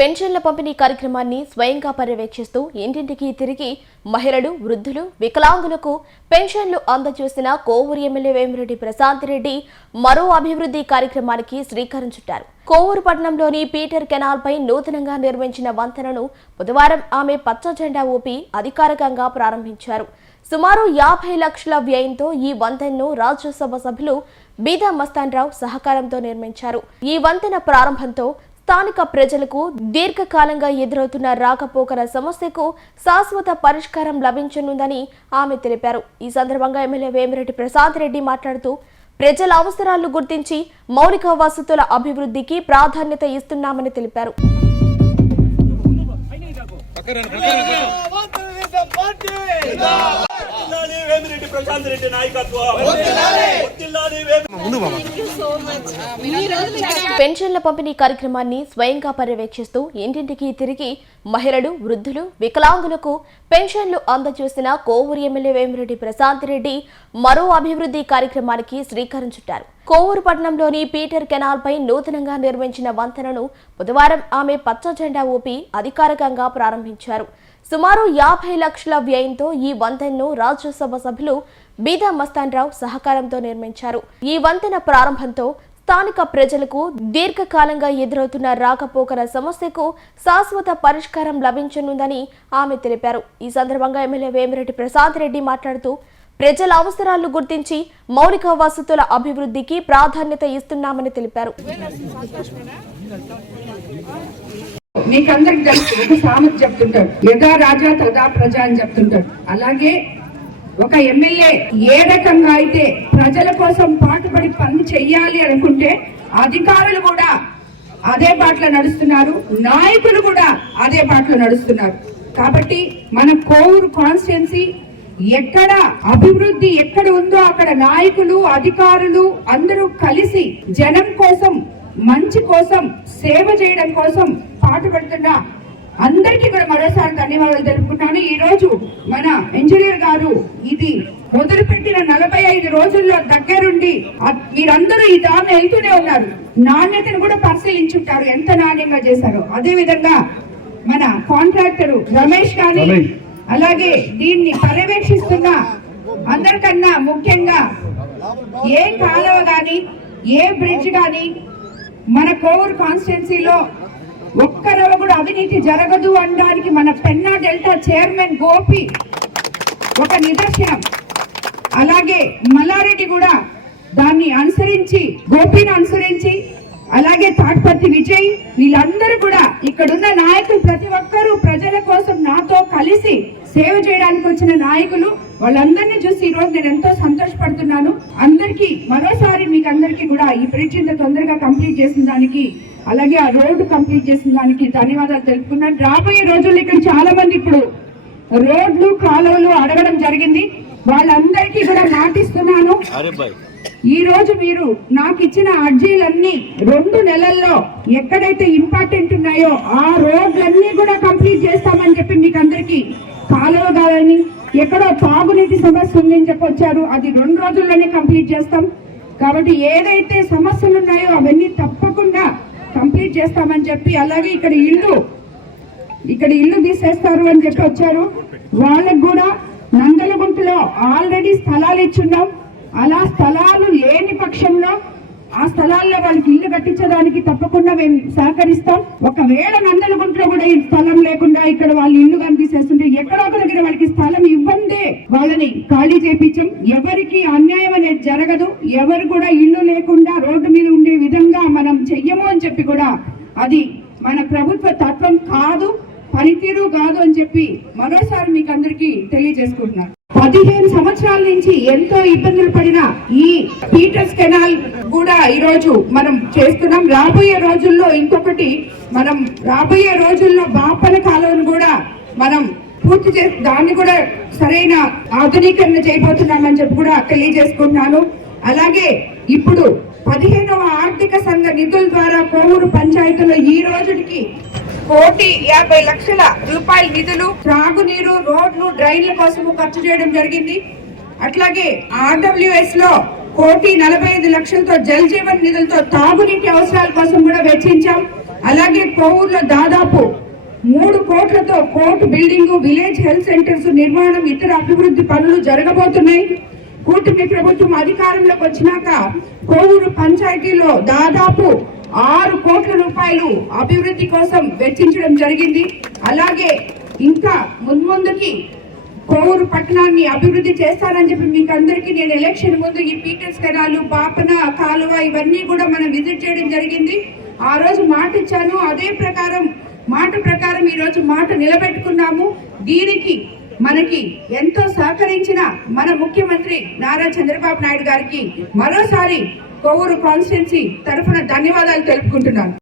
పెన్షన్ల పంపిణీ కార్యక్రమాన్ని స్వయంగా పర్యవేక్షిస్తూ ఇంటింటికి తిరిగి మహిళలు, వృద్ధులు, వికలాంగులకు పెన్షన్లు అందజేసిన కోవూరు ఎమ్మెల్యే వేమిరెడ్డి ప్రశాంత్ రెడ్డి మరో అభివృద్ధి కార్యక్రమానికి శ్రీకారం చుట్టారు. కోవూరు పట్టణంలోని పీటర్ కెనాల్ పై నూతనంగా నిర్మించిన వంతెనను బుధవారం ఆమె పచ్చ జెండా ఊపి అధికారికంగా ప్రారంభించారు. సుమారు 50 లక్షల వ్యయంతో ఈ వంతెనను రాజ్యసభ సభ్యులు బీదా మస్తాన్ రావు సహకారంతో నిర్మించారు. ఈ వంతెన ప్రారంభంతో స్థానిక ప్రజలకు దీర్ఘకాలంగా ఎదురవుతున్న రాకపోకల సమస్యకు శాశ్వత పరిష్కారం లభించనుందని ఆమె తెలిపారు. ఈ సందర్భంగా ఎమ్మెల్యే వేమిరెడ్డి ప్రశాంత్ రెడ్డి మాట్లాడుతూ ప్రజల అవసరాలను గుర్తించి మౌలిక వసతుల అభివృద్ధికి ప్రాధాన్యత ఇస్తున్నామని తెలిపారు. పెన్షన్ల పంపిణీ కార్యక్రమాన్ని స్వయంగా పర్యవేక్షిస్తూ ఇంటింటికి తిరిగి మహిళలు, వృద్ధులు, వికలాంగులకు పెన్షన్లు అందజేసిన కోవూరు ఎమ్మెల్యే వేమిరెడ్డి ప్రశాంత్ రెడ్డి మరో అభివృద్ధి కార్యక్రమానికి శ్రీకారం చుట్టారు. కోవూరు పట్టణంలోని పీటర్ కెనాల్ పై నూతనంగా నిర్మించిన వంతెనను బుధవారం ఆమె పచ్చ జెండా ఊపి అధికారికంగా ప్రారంభించారు. సుమారు 50 లక్షల వ్యయంతో ఈ వంతెనను రాజ్యసభ సభ్యులు బీదా మస్తాన్ రావు సహకారంతో నిర్మించారు. ఈ వంతెన ప్రారంభంతో స్థానిక ప్రజలకు దీర్ఘకాలంగా ఎదురవుతున్న రాకపోకల సమస్యకు శాశ్వత పరిష్కారం లభించనుందని ఆమె తెలిపారు. ఈ సందర్భంగా ఎమ్మెల్యే వేమిరెడ్డి ప్రశాంత్ రెడ్డి మాట్లాడుతూ ప్రజల అవసరాలను గుర్తించి మౌలిక వసతుల అభివృద్ధికి ప్రాధాన్యత ఇస్తున్నామని తెలిపారు. మీకందరికి తెలుసు, ఒక సామెత చెప్తుంటారు, యథా రాజా తదా ప్రజ అని చెప్తుంటారు. అలాగే ఒక ఎమ్మెల్యే ఏ రకంగా అయితే ప్రజల కోసం పాటుపడి పని చెయ్యాలి అనుకుంటే అధికారులు కూడా అదే బాటలో నడుస్తున్నారు, నాయకులు కూడా అదే బాటలో నడుస్తున్నారు. కాబట్టి మన కోవూరు కాన్స్టిట్యున్సీ ఎక్కడ అభివృద్ధి ఎక్కడ ఉందో అక్కడ నాయకులు, అధికారులు అందరూ కలిసి జనం కోసం, మంచి కోసం, సేవ చేయడం కోసం పాటుపడుతున్న అందరికీ కూడా మరోసారి ధన్యవాదాలు తెలుపుకుంటాను. ఈ రోజు మన ఇంజనీర్ గారు ఇది మొదలుపెట్టిన 45 రోజుల్లో దగ్గరుండి మీరందరూ ఈ దాన్ని వెళ్తూనే ఉన్నారు. నాణ్యతను కూడా పరిశీలించుంటారు, ఎంత నాణ్యంగా చేశారో. అదే విధంగా మన కాంట్రాక్టర్ రమేష్ గాని, అలాగే దీన్ని పర్యవేక్షిస్తున్న అందరికన్నా ముఖ్యంగా ఏ కాలువ గాని, ఏ బ్రిడ్జ్ గాని మన కోవూరు కాన్స్టిట్యున్సీలో ఒక్కరవ కూడా అవినీతి జరగదు అనడానికి మన పెన్నా డెల్టా చైర్మన్ గోపి ఒక నిదర్శనం. అలాగే మల్లారెడ్డి కూడా దాన్ని అనుసరించి, గోపిని అనుసరించి, అలాగే తాట్పర్తి విజయ్, వీళ్ళందరూ కూడా ఇక్కడున్న నాయకులు ప్రతి ఒక్కరూ ప్రజల కోసం నాతో కలిసి సేవ చేయడానికి వచ్చిన నాయకులు, వాళ్ళందరినీ చూసి ఈ రోజు నేను ఎంతో సంతోషపడుతున్నాను. అందరికీ మరోసారి మీకు అందరికీ కూడా ఈ బ్రిడ్జ్ ఇంత తొందరగా కంప్లీట్ చేసిన దానికి, అలాగే ఆ రోడ్డు కంప్లీట్ చేసిన దానికి ధన్యవాదాలు తెలుపుకున్నాను. రాబోయే రోజుల్లో ఇక్కడ చాలా మంది ఇప్పుడు రోడ్లు, కాలువలు అడగడం జరిగింది. వాళ్ళందరికీ కూడా మాటిస్తున్నాను, ఈ రోజు మీరు నాకు ఇచ్చిన అర్జీలన్నీ 2 నెలల్లో ఎక్కడైతే ఇంపార్టెంట్ ఉన్నాయో ఆ రోడ్లన్నీ కూడా కంప్లీట్ చేస్తామని చెప్పి మీకు అందరికీ, కాలువ కాదని ఎక్కడో తాగునీటి సమస్య ఉందని చెప్పి వచ్చారు, అది 2 రోజుల్లోనే కంప్లీట్ చేస్తాం. కాబట్టి ఏదైతే సమస్యలు ఉన్నాయో అవన్నీ తప్పకుండా కంప్లీట్ చేస్తామని చెప్పి, అలాగే ఇక్కడ ఇల్లు తీసేస్తారు అని చెప్పి వచ్చారు, వాళ్ళకు కూడా నందలగుంటలో ఆల్రెడీ స్థలాలు ఇచ్చున్నాం. అలా స్థలాలు లేని పక్షంలో ఆ స్థలాల్లో వాళ్ళకి ఇల్లు కట్టించడానికి తప్పకుండా మేము సహకరిస్తాం. ఒకవేళ నందలగుంటలో కూడా ఈ స్థలం లేకుండా ఇక్కడ వాళ్ళు ఇల్లు కనిపిస్తుంటే ఎక్కడో ఒక దగ్గర వాళ్ళకి స్థలం ఇవ్వందే వాళ్ళని ఖాళీ చేయించం. ఎవరికి అన్యాయం అనేది జరగదు, ఎవరు కూడా ఇల్లు లేకుండా రోడ్డు మీద ఉండే విధంగా మనం చెయ్యము అని చెప్పి కూడా అది మన ప్రభుత్వ తత్వం కాదు, పనితీరు కాదు అని చెప్పి మరోసారి మీకు అందరికీ తెలియజేసుకుంటున్నాను. 15 సంవత్సరాల నుంచి ఎంతో ఇబ్బందులు పడిన ఈ పీటర్స్ కెనాల్ కూడా ఈ రోజు మనం చేస్తున్నాం. రాబోయే రోజుల్లో ఇంకొకటి రాబోయే రోజుల్లో బాపన కాలువను కూడా మనం పూర్తి చేసి దాన్ని కూడా సరైన ఆధునీకరణ చేయబోతున్నామని చెప్పి కూడా తెలియజేసుకుంటున్నాను. అలాగే ఇప్పుడు 15వ ఆర్థిక సంఘ నిధుల ద్వారా కోవూరు పంచాయతీలో ఈ రోజుకి 1,50,00,000 రూపాయల నిధులు త్రాగునీరు, రోడ్లు, డ్రైన్ల కోసం ఖర్చు చేయడం జరిగింది. అట్లాగే RWS లో 1,45,00,000తో జల్ జీవన్ నిధులతో తాగునీటి అవసరాల కోసం కూడా వెచ్చించాం. అలాగే కోవూరులో దాదాపు 3 కోట్లతో court building, village health centres నిర్మాణం, ఇతర అభివృద్ధి పనులు జరగబోతున్నాయి. కూటమి ప్రభుత్వం అధికారంలోకి వచ్చినాక కోవూరు పంచాయతీలో దాదాపు 6 కోట్ల రూపాయలు అభివృద్ధి కోసం వెచ్చించడం జరిగింది. అలాగే ఇంకా ముందుకి కోవూరు పట్టణాన్ని అభివృద్ధి చేస్తానని చెప్పి మీకు అందరికీ నేను ఎలక్షన్ ముందు ఈ పీటర్స్ కెనాలు, పాపన కాలువ ఇవన్నీ కూడా మనం విజిట్ చేయడం జరిగింది. ఆ రోజు మాట ఇచ్చాను, అదే మాట ప్రకారం ఈ రోజు మాట నిలబెట్టుకున్నాము. దీనికి మనకి ఎంతో సహకరించిన మన ముఖ్యమంత్రి నారా చంద్రబాబు నాయుడు గారికి మరోసారి కోవూరు కాన్స్టిట్యున్సీ తరఫున ధన్యవాదాలు తెలుపుకుంటున్నాను.